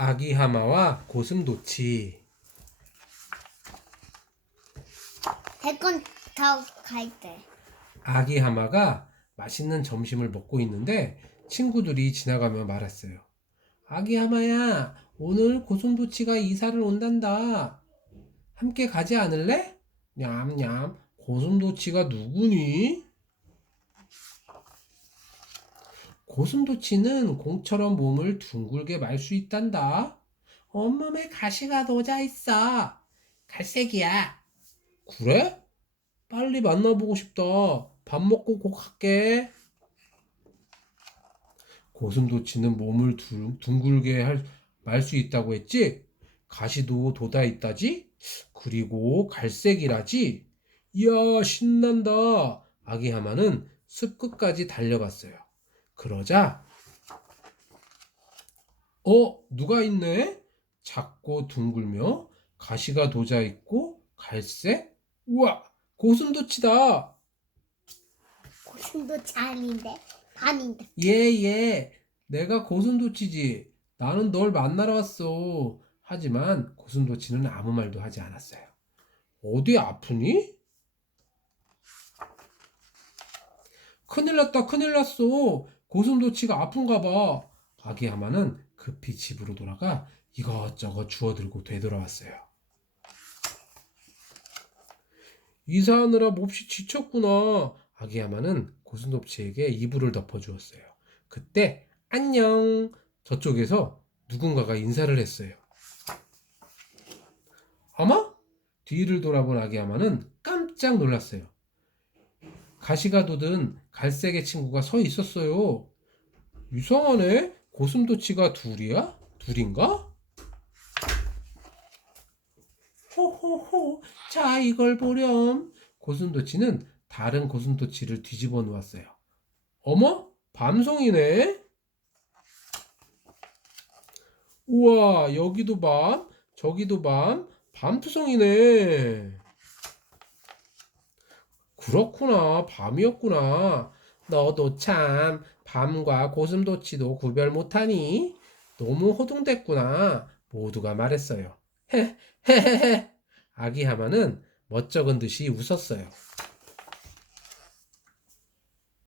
아기 하마와 고슴도치. 대권 더갈 때. 아기 하마가 맛있는 점심을 먹고 있는데 친구들이 지나가며 말했어요. 아기 하마야, 오늘 고슴도치가 이사를 온단다. 함께 가지 않을래? 냠냠, 고슴도치가 누구니? 고슴도치는 공처럼 몸을 둥글게 말 수 있단다. 온몸에 가시가 돋아 있어. 갈색이야. 그래? 빨리 만나보고 싶다. 밥 먹고 꼭 갈게. 고슴도치는 몸을 두- 둥글게 말수 있다고 했지? 가시도 돋아 있다지? 그리고 갈색이라지? 이야, 신난다. 아기 하마는 숲 끝까지 달려갔어요. 그러자, 어, 누가 있네? 작고 둥글며 가시가 돋아 있고 갈색? 우와, 고슴도치다. 고슴도 잘인데 반인데. 예, 예. 내가 고슴도치지. 나는 널 만나러 왔어. 하지만 고슴도치는 아무 말도 하지 않았어요. 어디 아프니? 큰일 났다, 큰일 났어. 고슴도치가 아픈가 봐. 아기 하마는 급히 집으로 돌아가 이것저것 주워들고 되돌아왔어요. 이사하느라 몹시 지쳤구나. 아기 하마는 고슴도치에게 이불을 덮어주었어요. 그때 안녕 저쪽에서 누군가가 인사를 했어요. 아마 뒤를 돌아본 아기 하마는 깜짝 놀랐어요. 가시가 돋은 갈색의 친구가 서 있었어요. 이상하네. 고슴도치가 둘이야? 둘인가? 호호호. 자, 이걸 보렴. 고슴도치는 다른 고슴도치를 뒤집어 놓았어요. 어머? 밤송이네? 우와, 여기도 밤, 저기도 밤, 밤투성이네. 그렇구나, 밤이었구나. 너도 참, 밤과 고슴도치도 구별 못하니? 너무 호둥댔구나. 모두가 말했어요. 헤헤헤헤. 아기 하마는 멋쩍은 듯이 웃었어요.